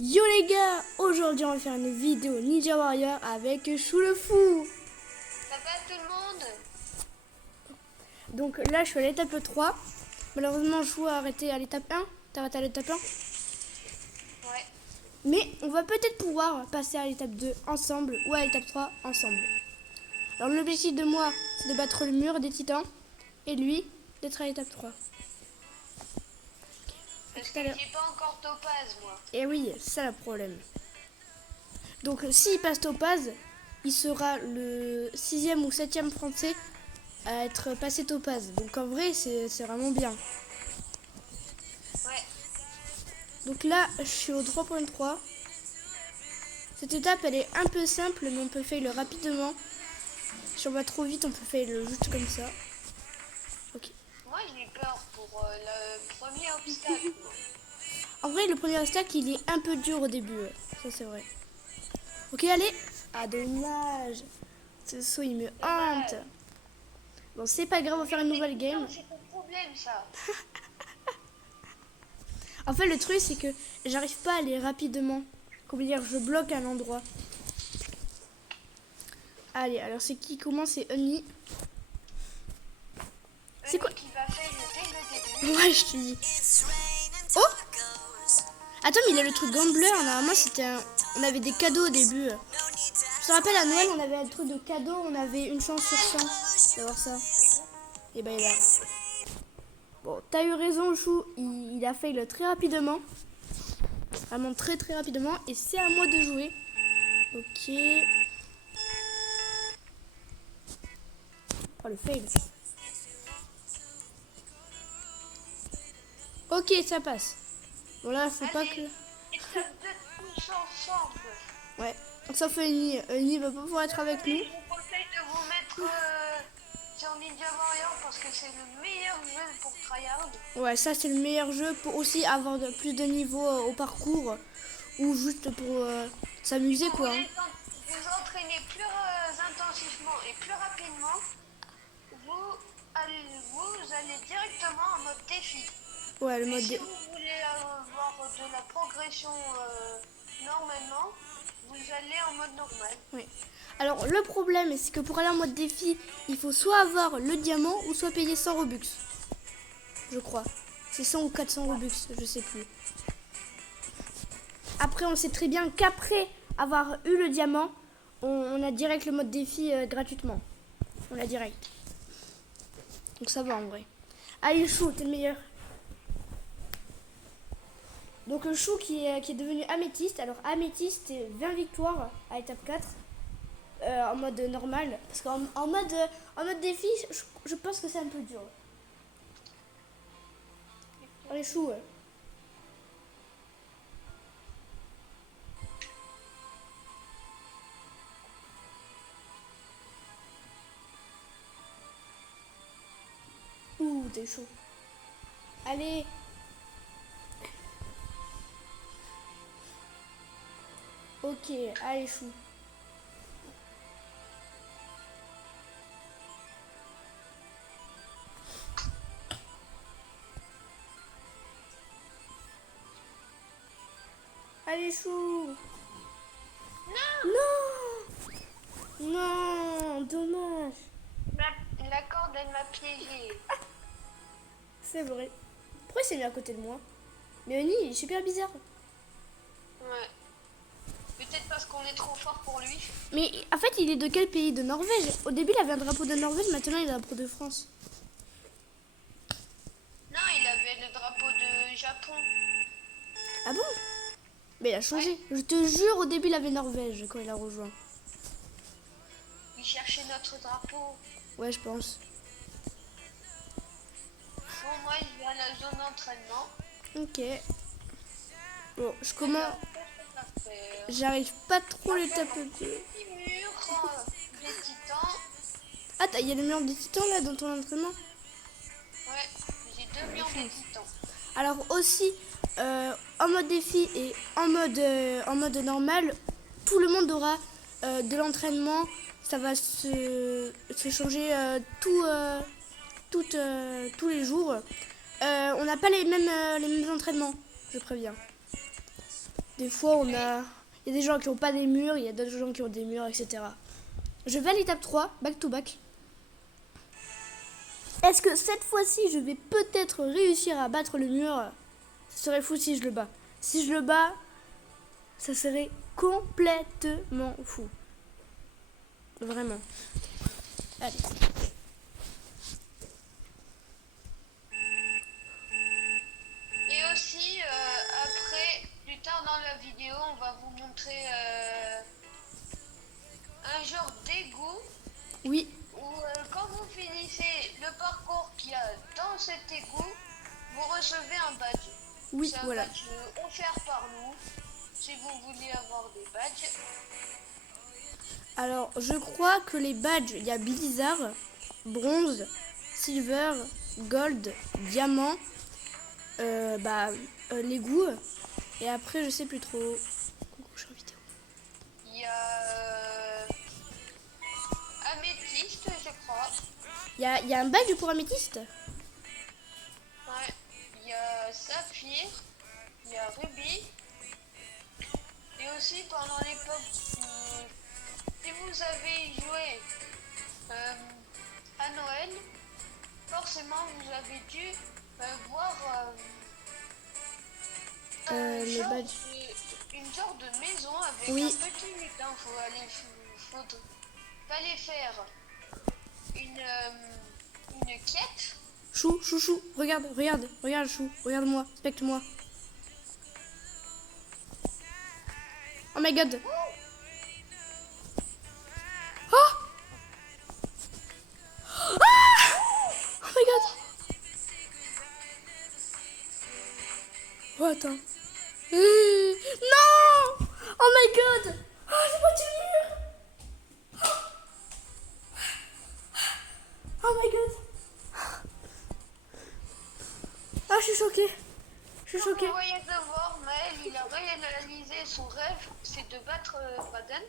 Yo les gars, aujourd'hui on va faire une vidéo Ninja Warrior avec Chou le fou. Ça va tout le monde? Donc là je suis à l'étape 3. Malheureusement Chou a arrêté à l'étape 1. T'as arrêté à l'étape 1. Ouais. Mais on va peut-être pouvoir passer à l'étape 2 ensemble ou à l'étape 3 ensemble. Alors l'objectif de moi c'est de battre le mur des titans et lui d'être à l'étape 3. Parce que j'ai pas encore topaz moi. Et oui, c'est ça le problème. Donc s'il passe Topaz, il sera le 6e ou 7e français à être passé Topaz. Donc en vrai, c'est vraiment bien. Ouais. Donc là, je suis au 3.3. Cette étape, elle est un peu simple, mais on peut fail rapidement. Si on va trop vite, on peut fail juste comme ça. Ok. Moi j'ai peur pour le premier obstacle. En vrai, le premier obstacle, il est un peu dur au début. Ça, c'est vrai. Ok, allez. Ah, dommage. Ce saut, il me hante. Bon, c'est pas grave, on va faire une nouvelle game. C'est ton problème ça. En fait, le truc, c'est que j'arrive pas à aller rapidement. Comment dire, je bloque un endroit. Allez, alors c'est qui commence? C'est Uni. C'est quoi? Qui va faire le début. Ouais, je te dis. Oh! Attends, mais il a le truc Gambler. Normalement, c'était un... On avait des cadeaux au début. Je te rappelle, à Noël, on avait un truc de cadeau. On avait une chance sur 100 d'avoir ça. Et ben, il a... Bon, t'as eu raison, Chou. Il a fail très rapidement. Vraiment très très rapidement. Et c'est à moi de jouer. Ok. Oh, le fail. Ok, ça passe. Bon, là, faut pas que... Étape 2 tous ensemble. Ouais. Sauf Uni. Uni va pas pouvoir être avec nous. Je vous conseille de vous mettre sur Ninja Warrior parce que c'est le meilleur jeu pour tryhard. Ouais, ça, c'est le meilleur jeu pour aussi avoir plus de niveau au parcours. Ou juste pour s'amuser, quoi. Hein. Vous entraînez plus intensivement et plus rapidement, vous allez directement en mode défi. Ouais, le Mais mode... si vous voulez avoir de la progression normalement, vous allez en mode normal. Ouais. Alors, le problème, c'est que pour aller en mode défi, il faut soit avoir le diamant ou soit payer 100 Robux. Je crois. C'est 100 ou 400 Robux, je sais plus. Après, on sait très bien qu'après avoir eu le diamant, on a direct le mode défi gratuitement. On l'a direct. Donc ça va en vrai. Allez, Chou, t'es le meilleur. Donc le Chou qui est devenu améthyste. Alors améthyste, c'est 20 victoires à étape 4. En mode normal. Parce qu'en mode défi, je pense que c'est un peu dur. Allez, Chou. Ouh, t'es chaud. Allez. Ok, allez, Chou. Allez, Chou. Non. Non, dommage. La corde, elle m'a piégé. C'est vrai. Pourquoi il s'est mis à côté de moi? Mais Oni, il est super bizarre. Ouais. Peut-être parce qu'on est trop fort pour lui. Mais en fait, il est de quel pays? De Norvège. Au début, il avait un drapeau de Norvège, maintenant il a un drapeau de France. Non, il avait le drapeau de Japon. Ah bon? Mais il a changé. Ouais. Je te jure, au début, il avait Norvège quand il a rejoint. Il cherchait notre drapeau. Ouais, je pense. Bon, moi, je vais à la zone d'entraînement. Ok. Bon, je commence. J'arrive pas trop les taper. Des murs, des titans. Ah, il y a le mur des titans là dans ton entraînement? Ouais, j'ai 2 murs des titans. Alors aussi, en mode défi et en mode normal, tout le monde aura de l'entraînement. Ça va se changer tous les jours. On n'a pas les mêmes entraînements, je préviens. Des fois, il y a des gens qui n'ont pas des murs, il y a d'autres gens qui ont des murs, etc. Je vais à l'étape 3, back to back. Est-ce que cette fois-ci, je vais peut-être réussir à battre le mur? Ce serait fou si je le bats. Si je le bats, ça serait complètement fou. Vraiment. Allez. Et aussi, après, plus tard dans la vidéo, on va vous montrer un genre d'égout Oui, où quand vous finissez le parcours qu'il y a dans cet égout, vous recevez un badge. oui, C'est un voilà. badge offert par nous, si vous voulez avoir des badges. Alors, je crois que les badges, il y a Blizzard, bronze, silver, gold, diamant, l'égout. Et après, je sais plus trop. Coucou, je suis en vidéo. Il y a améthyste, je crois. Il y a un badge pour améthyste? Ouais. Il y a saphir, il y a rubis. Et aussi pendant l'époque, si vous avez joué à Noël, forcément vous avez dû voir Les badges. une genre de maison avec Oui. un petit lutin. Fallait faire une quête. Chou, chou, chou, regarde, regarde, regarde, chou, regarde-moi, respecte-moi. Oh my god. Oh, oh my god. Oh, attends. Non. Oh my god. Oh, j'ai battu le mur. Oh my god. Ah, je suis choquée. Je suis choquée. Vous voyez de voir, Maël, il a réalisé son rêve, c'est de battre Dragon.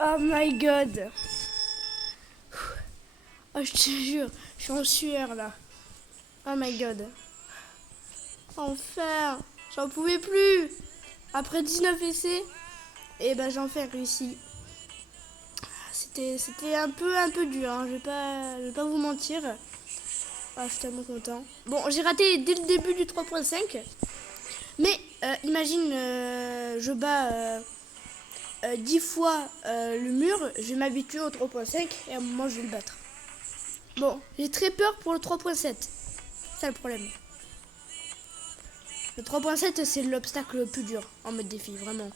Oh my god. Oh, je te jure, je suis en sueur là. Oh my god. Enfin, j'en pouvais plus. Après 19 essais, et ben j'ai enfin réussi. C'était un peu dur, hein. Je vais pas vous mentir. Ah, je suis tellement content. Bon, j'ai raté dès le début du 3.5. Mais imagine, je bats 10 fois le mur, je vais m'habituer au 3.5 et à un moment je vais le battre. Bon, j'ai très peur pour le 3.7. C'est ça le problème. Le 3.7 c'est l'obstacle le plus dur en mode défi, vraiment.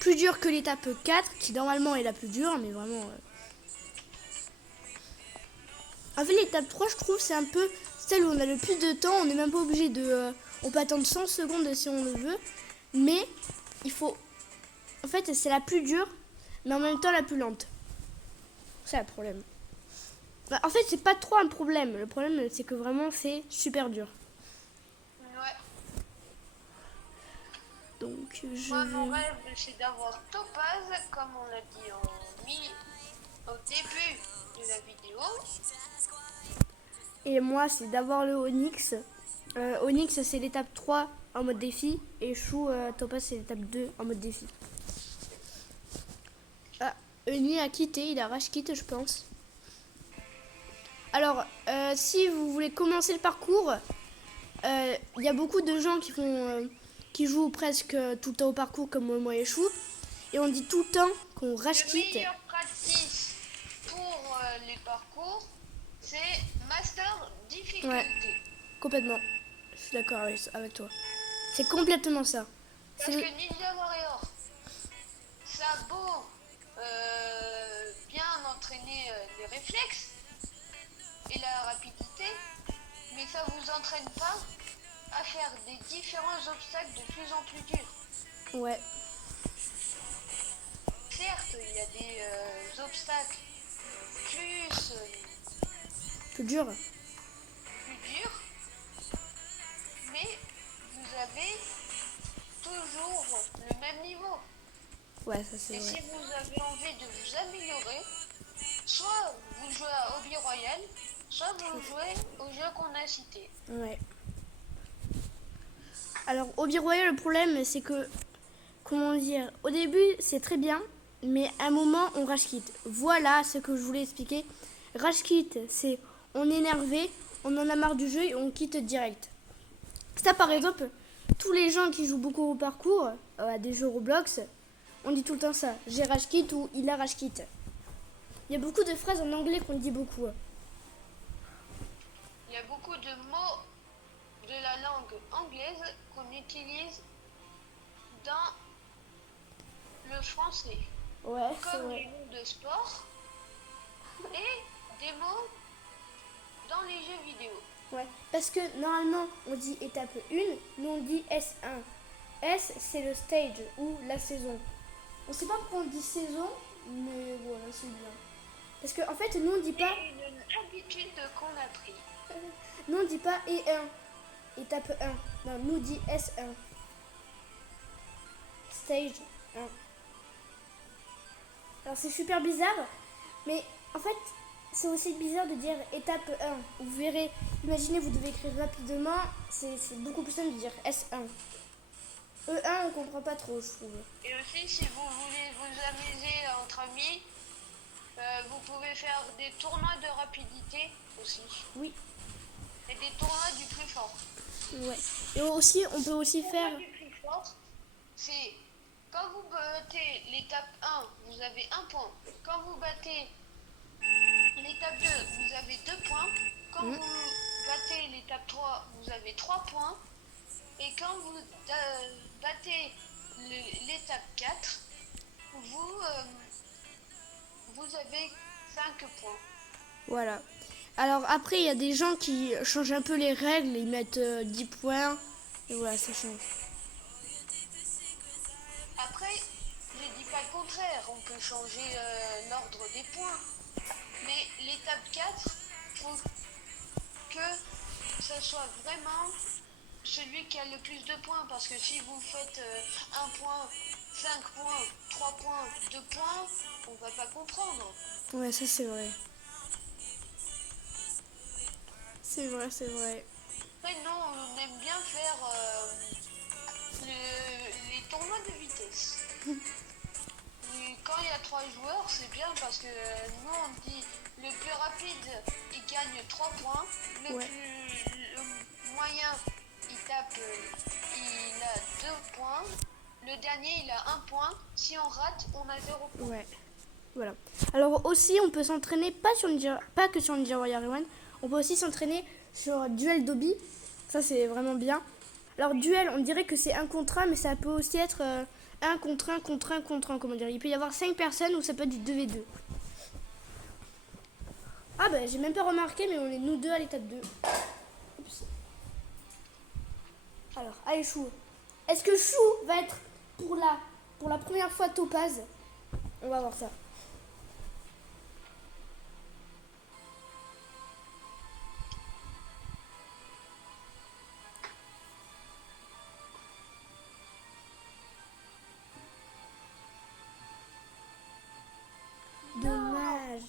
Plus dur que l'étape 4 qui normalement est la plus dure, mais vraiment... En fait l'étape 3 je trouve c'est un peu celle où on a le plus de temps, on n'est même pas obligé de... on peut attendre 100 secondes si on le veut, mais il faut... En fait c'est la plus dure, mais en même temps la plus lente. C'est le problème. Bah, en fait c'est pas trop un problème, le problème c'est que vraiment c'est super dur. Ouais. Donc je Moi, mon vais... rêve, c'est d'avoir Topaz, comme on l'a dit au début de la vidéo. Et moi c'est d'avoir le Onyx. Onyx c'est l'étape 3 en mode défi, et Chou Topaz c'est l'étape 2 en mode défi. Ah, Uni a quitté, il a rage quitté je pense. Alors, si vous voulez commencer le parcours, il y a beaucoup de gens qui jouent presque tout le temps au parcours comme moi et Chou. Et on dit tout le temps qu'on rage Le quitte. meilleur practice pour les parcours, c'est Master Difficulté. Ouais. Complètement. Je suis d'accord avec toi. C'est complètement ça. Parce que Ninja Warrior, ça a beau bien entraîner les réflexes et la rapidité, mais ça vous entraîne pas à faire des différents obstacles de plus en plus durs. Ouais. Certes, il y a des obstacles plus Plus dur. durs, mais vous avez toujours le même niveau. Ouais, ça c'est Et vrai. si vous avez envie de vous améliorer, soit vous jouez à Hobby Royal, soit vous jouez au jeu qu'on a cité. Ouais. Alors, Hobby Royal, le problème, c'est que, comment dire, au début, c'est très bien, mais à un moment, on rage quitte. Voilà ce que je voulais expliquer. Rage quitte, c'est on est énervé, on en a marre du jeu et on quitte direct. Ça, par exemple, tous les gens qui jouent beaucoup au parcours, à des jeux Roblox, on dit tout le temps ça. J'ai rage quitte ou il a rage quitte. Il y a beaucoup de phrases en anglais qu'on dit beaucoup. Il y a beaucoup de mots de la langue anglaise qu'on utilise dans le français, Ouais, c'est comme vrai. les mots de sport et des mots dans les jeux vidéo. Ouais, parce que normalement, on dit étape 1, nous on dit S1. S, c'est le stage ou la saison. On sait pas pourquoi on dit saison, mais voilà, c'est bien. Parce qu'en fait, nous on dit pas, C'est une habitude qu'on a pris. nous on dit pas E1, étape 1. Non, nous on dit S1. Stage 1. Alors c'est super bizarre, mais en fait, c'est aussi bizarre de dire étape 1. Vous verrez, imaginez, vous devez écrire rapidement, c'est beaucoup plus simple de dire S1. E1, on comprend pas trop, je trouve. Et aussi, si vous voulez vous amuser entre amis, vous pouvez faire des tournois de rapidité aussi. Oui, Et des tournois du plus fort. ouais. Et aussi, on peut aussi Le faire... tournoi du plus fort, c'est quand vous battez l'étape 1, vous avez 1 point. Quand vous battez l'étape 2, vous avez 2 points. Quand vous battez l'étape 3, vous avez 3 points. Et quand vous battez l'étape 4, vous avez 5 points. Voilà. Alors après, il y a des gens qui changent un peu les règles, ils mettent 10 points, et voilà, ça change. Après, je dis pas le contraire, on peut changer l'ordre des points. Mais l'étape 4, il faut que ça soit vraiment celui qui a le plus de points. Parce que si vous faites 1 point, 5 points, 3 points, 2 points, on va pas comprendre. Ouais, ça c'est vrai. C'est vrai, c'est vrai. Mais non, on aime bien faire les tournois de vitesse. Et quand il y a 3 joueurs, c'est bien parce que nous on dit le plus rapide il gagne 3 points, le moyen il tape, il a 2 points, le dernier il a 1 point, si on rate on a 0 point. Ouais. Voilà. Alors aussi, on peut s'entraîner pas que sur Ninja Warrior One, on peut aussi s'entraîner sur Duel d'Hobby. Ça c'est vraiment bien. Alors duel, on dirait que c'est un contre un, mais ça peut aussi être un contre un contre un contre un, comment dire. Il peut y avoir 5 personnes ou ça peut être du 2v2. Ah bah j'ai même pas remarqué, mais on est nous deux à l'étape 2. Oups. Alors, allez Chou. Est-ce que Chou va être pour la première fois Topaz? On va voir ça. Dommage.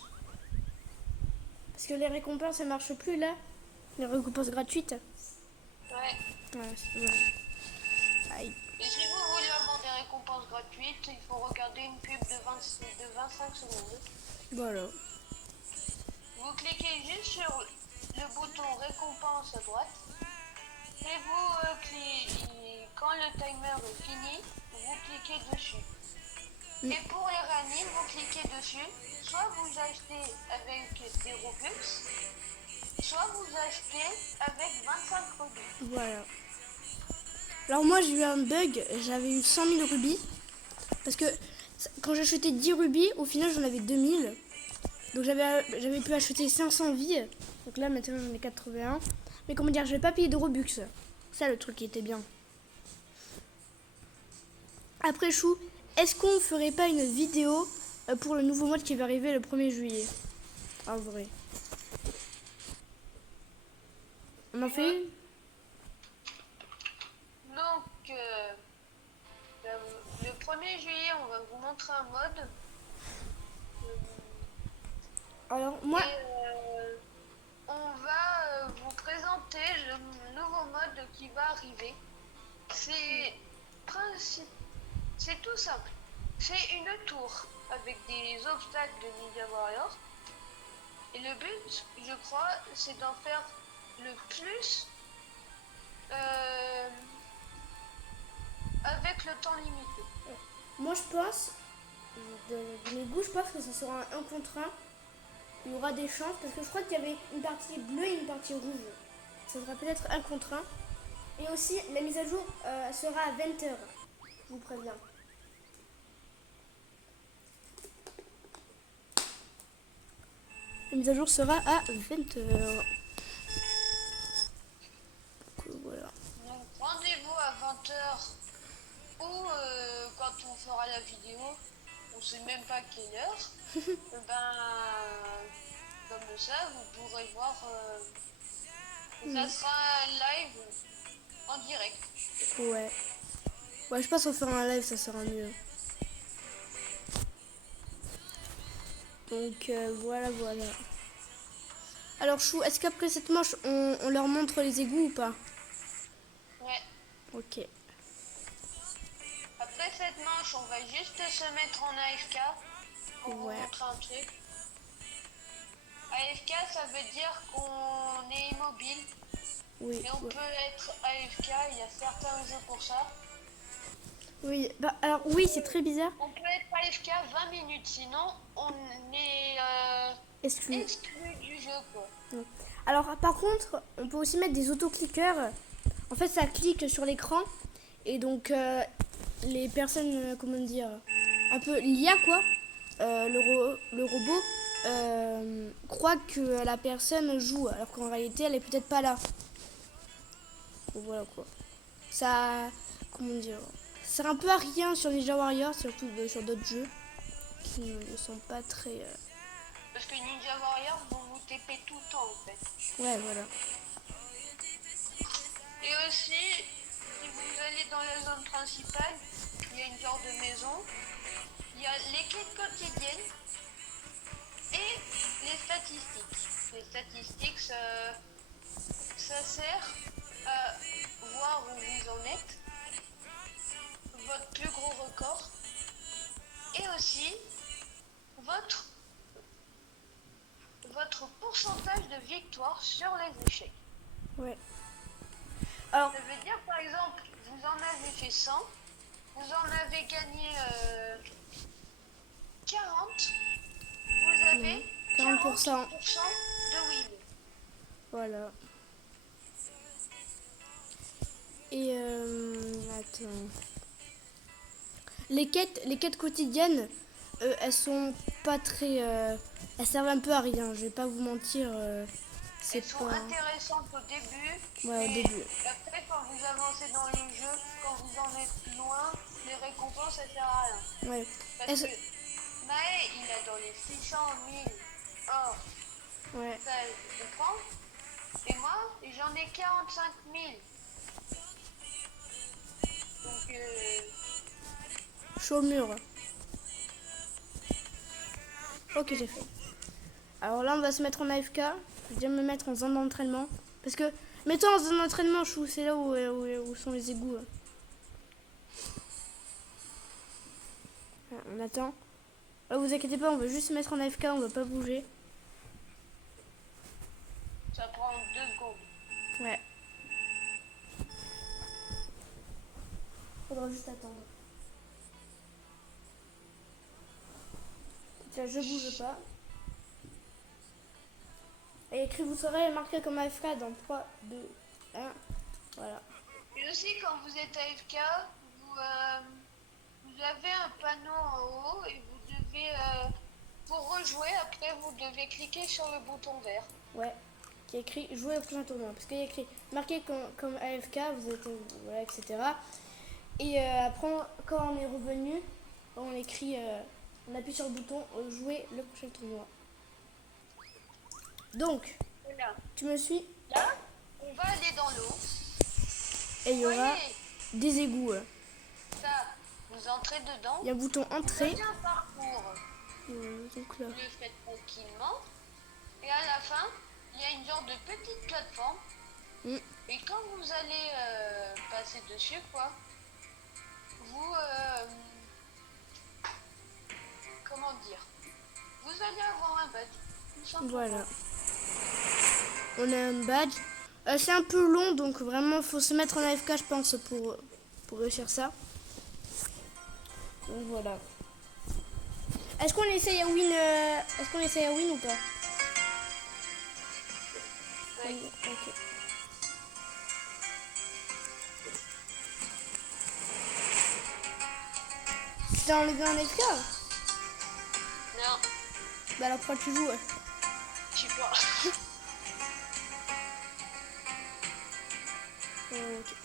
Parce que les récompenses, elles marchent plus là. Les récompenses gratuites. Ouais. Ouais, c'est dommage. Aïe. Et si vous voulez avoir des récompenses gratuites, il faut regarder une pub de 25 secondes. Voilà. Vous cliquez juste sur le bouton récompense à droite et quand le timer est fini, vous cliquez dessus. Et pour les running, vous cliquez dessus, soit vous achetez avec des Robux, soit vous achetez avec 25 Robux. Voilà. Alors moi j'ai eu un bug, j'avais eu 100 000 rubis. Parce que quand j'ai acheté 10 rubis, au final j'en avais 2000. Donc j'avais pu acheter 500 vies. Donc là maintenant j'en ai 81. Mais comment dire, je vais pas payer de Robux. Ça le truc qui était bien. Après Chou, est-ce qu'on ferait pas une vidéo pour le nouveau mode qui va arriver le 1er juillet? En vrai. On en fait une? Donc, le 1er juillet, on va vous montrer un mode. Alors moi... Et on va vous présenter le nouveau mode qui va arriver. C'est princi- c'est tout simple. C'est une tour avec des obstacles de Ninja Warrior. Et le but, je crois, c'est d'en faire le plus avec le temps limité. Moi, je pense, de mes goûts, je pense que ça sera un 1 contre 1. Il y aura des chances, parce que je crois qu'il y avait une partie bleue et une partie rouge. Ça sera peut-être 1 contre 1. Et aussi, la mise à jour sera à 20h. Je vous préviens. La mise à jour sera à 20h. Voilà. Donc rendez-vous à 20h ou quand on fera la vidéo, on sait même pas quelle heure. Comme ça, vous pourrez voir que ça sera un live en direct. Ouais. Ouais, je pense qu'on fera un live, ça sera mieux. Donc voilà. Alors Chou, est-ce qu'après cette manche, on leur montre les égouts ou pas? Ouais. Ok. Après cette manche, on va juste se mettre en AFK pour vous Ouais. montrer un truc. AFK, ça veut dire qu'on est immobile. Oui. Mais on peut être AFK, il y a certains jeux pour ça. Oui, bah alors oui, c'est très bizarre. On peut être AFK 20 minutes, sinon on est Exclu. exclu du jeu, quoi. Alors par contre, on peut aussi mettre des autocliqueurs. En fait, ça clique sur l'écran et donc les personnes, comment dire, un peu l'IA quoi, le robot croit que la personne joue, alors qu'en réalité, elle est peut-être pas là. Donc, voilà quoi. Ça, comment dire, ça sert un peu à rien sur Ninja Warrior, surtout sur d'autres jeux qui ne sont pas très. Parce que Ninja Warrior, vous TP tout le temps, en fait. Ouais, voilà. Et aussi, si vous allez dans la zone principale, il y a une genre de maison. Il y a les quêtes quotidiennes et les statistiques. Les statistiques, ça sert à voir où vous en êtes, votre plus gros record, et aussi votre pourcentage de victoire sur les échecs. Ouais. Alors, Ça veut dire, par exemple, vous en avez fait 100, vous en avez gagné 40, vous avez 40% de win. Voilà. Et attends. Les quêtes quotidiennes, elles sont pas très. Elles servent un peu à rien. Je vais pas vous mentir. C'est Elles sont intéressantes au début. Ouais, au mais début. après, quand vous avancez dans le jeu, quand vous en êtes loin, les récompenses, ça sert à rien. Ouais. Parce que Maë, il a dans les 600 000 or. Ouais. Ça, je comprends. Et moi, j'en ai 45 000. Donc, Chaud au mur. Ok, j'ai fait. Alors là, on va se mettre en AFK. Je vais déjà me mettre en zone d'entraînement. Parce que, mettons en zone d'entraînement, Chou, c'est là où sont les égouts. On attend. Là, vous inquiétez pas, on va juste se mettre en AFK, on va pas bouger. ça prend 2 secondes. Ouais. Faudra juste attendre. Tiens, je bouge pas. Et écrit, vous serez marqué comme AFK dans 3, 2, 1. Voilà. Et aussi, quand vous êtes AFK, vous avez un panneau en haut et vous devez, pour rejouer, après, vous devez cliquer sur le bouton vert. Ouais. Qui est écrit jouer au prochain tournoi. Parce qu'il y a écrit marqué comme AFK, vous êtes. Voilà, etc. Et après, quand on est revenu, on écrit. On appuie sur le bouton jouer le prochain tournoi. Donc, Voilà. tu me suis? Là, on va aller dans l'eau. Et il y aura Voyez, des égouts. ça, vous entrez dedans. Il y a un bouton Vous entrée. faites un parcours. Donc là. Vous le faites tranquillement. Et à la fin, il y a une genre de petite plateforme. Mm. Et quand vous allez passer dessus, quoi, vous, comment dire, vous allez avoir un badge, tout simplement. Voilà. On a un badge. C'est un peu long, donc vraiment, faut se mettre en AFK, je pense, pour réussir ça. Donc voilà. Est-ce qu'on essaye à win Est-ce qu'on essaye à win ou pas? Oui. Ok. Tu t'es enlevé en AFK? Non, Bah alors pourquoi tu joues? je sais pas. Ok.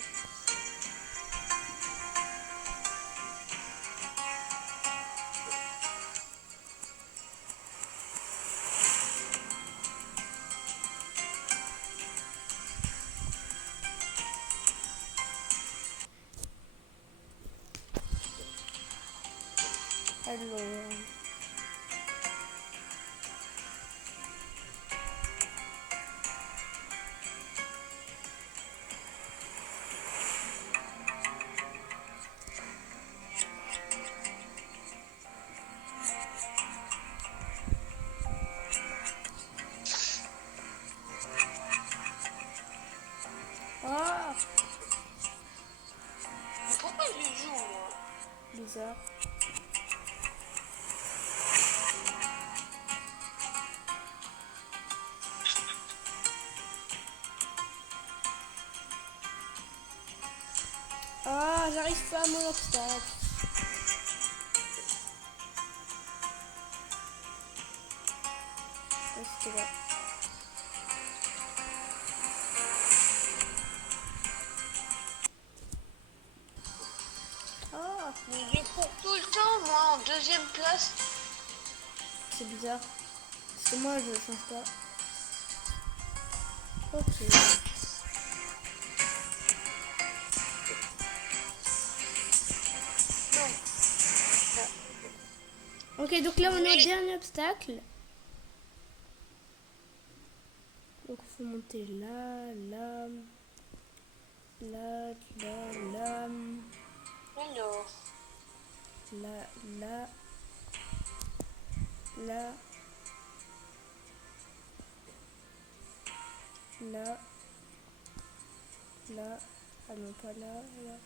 Alors... Ah, Pourquoi je joue, moi? bizarre. Ah, j'arrive pas à mon obstacle. Ah, c'était là. Ah, Mais je cours tout le temps, moi, en deuxième place. c'est bizarre. Parce que moi, je change pas. Ok. Ok, donc là, on est au dernier obstacle. Donc, il faut monter là, là, là, là, Alors, là, là, là, là, là, ah non, pas là, là.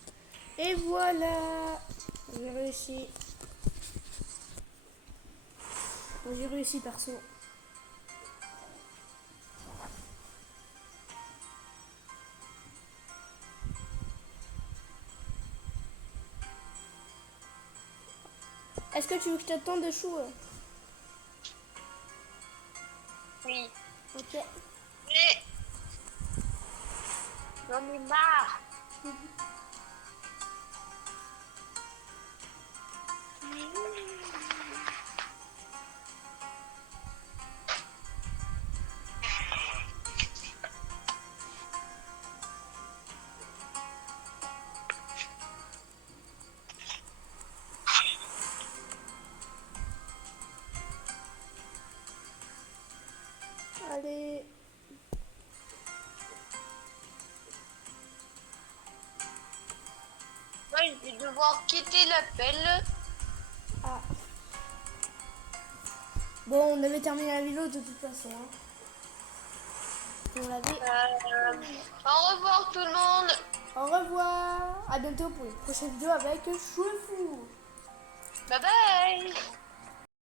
Et voilà, j'ai réussi. J'ai réussi perso. Est-ce que tu veux que je t'attende de chou? oui. Ok. Mais, j'en ai marre. Allez. Moi, je vais devoir quitter l'appel. Ah. Bon, on avait terminé la vidéo de toute façon. Hein. On l'avait. Au revoir tout le monde. Au revoir. À bientôt pour une prochaine vidéo avec Chouefou. Bye bye.